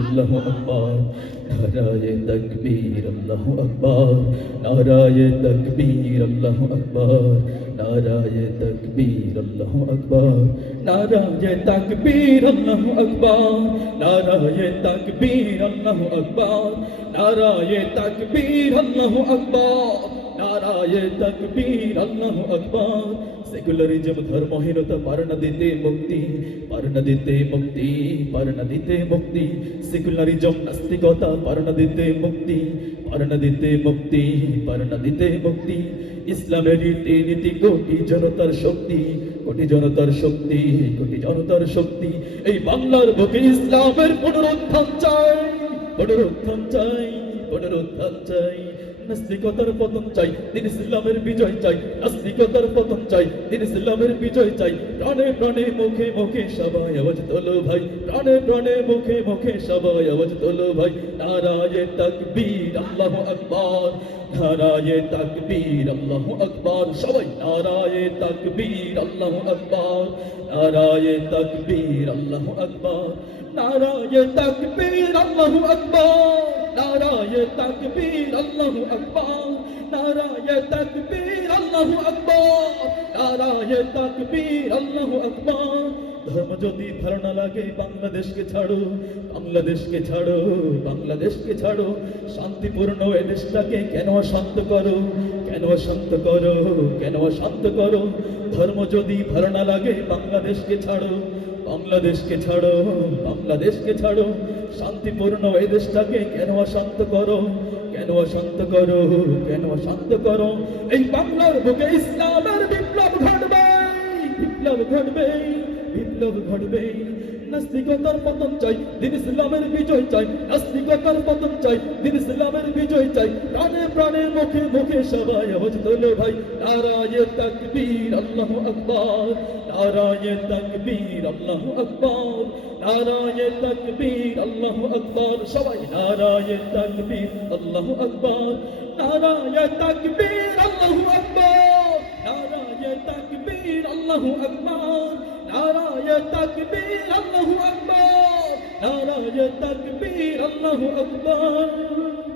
अल्लाहु अकबर नाराए तकबीर अल्लाहु अकबर नाराए तकबीर अल्लाहु अकबर नाराए तकबीर अल्लाहु अकबर नाराए तकबीर अल्लाहु अकबर नाराए तकबीर अल्लाहु अकबर नाराए तकबीर अल्लाहु अकबर नाराए तकबीर अल्लाहु अकबर सेकुलरिज्म धर्महीनता पारना दिते मुक्ति पारना दिते मुक्ति पारना दिते मुक्ति सेकुलरिज्म नास्तिकता पारना दिते मुक्ति पारना दिते मुक्ति पारना दिते मुक्ति इस्लामेर रीति नीति कोटी जनतार शक्ति कोटी जनतार शक्ति कोटी जनतार शक्ति এই বাংলার বুকে ইসলামের পুনরুত্থান চাই পুনরুত্থান চাই পুনরুত্থান চাই নাস্তিকতার পতন চাই দিন ইসলামের বিজয় চাই নাস্তিকতার পতন চাই দিন ইসলামের বিজয় চাই প্রাণে প্রাণে মুখে মুখে সবাই আওয়াজ তোলো ভাই প্রাণে প্রাণে মুখে মুখে সবাই আওয়াজ তোলো ভাই নারায়ে তাকবীর আল্লাহু আকবার নারায়ে তাকবীর আল্লাহু আকবার সবাই নারায়ে তাকবীর আল্লাহু আকবার নারায়ে তাকবীর আল্লাহু আকবার নারায়ে তাকবীর আল্লাহু আকবার नाराए तकबीर अल्लाहु अकबर नाराए तकबीर अल्लाहु अकबर नाराए तकबीर अल्लाहु अकबर धर्म যদি ভালো না লাগে বাংলাদেশকে ছাড়ো বাংলাদেশকে ছাড়ো বাংলাদেশকে ছাড়ো শান্তিপূর্ণ এই দেশটাকে কেন শান্ত করো কেন শান্ত করো কেন শান্ত করো ধর্ম যদি ভালো না লাগে বাংলাদেশকে ছাড়ো বাংলাদেশকে ছাড়ো বাংলাদেশকে ছাড়ো শান্তিপূর্ণ এই দেশটাকে কেন অশান্ত করো কেন অশান্ত করো কেন অশান্ত করো এই বাংলার বুকে ইসলামের বিপ্লব ঘটবে বিপ্লব ঘটবে বিপ্লব ঘটবে নাস্তিকতার পতন চাই দিন ইসলামের বিজয় চাই নাস্তিকতার পতন চাই দিন ইসলামের বিজয় চাই প্রাণে প্রাণে মুখে মুখে সবাই আওয়াজ তোলো ভাই নারায়ে তাকবীর আল্লাহু আকবার নারায়ে তাকবীর আল্লাহু আকবার নারায়ে তাকবীর আল্লাহু আকবার সবাই নারায়ে তাকবীর আল্লাহু আকবার নারায়ে তাকবীর আল্লাহু আকবার নারায়ে তাকবীর আল্লাহু আকবার नाराए तकबीर अल्लाहु अकबर नाराए तकबीर अल्लाहु अकबर।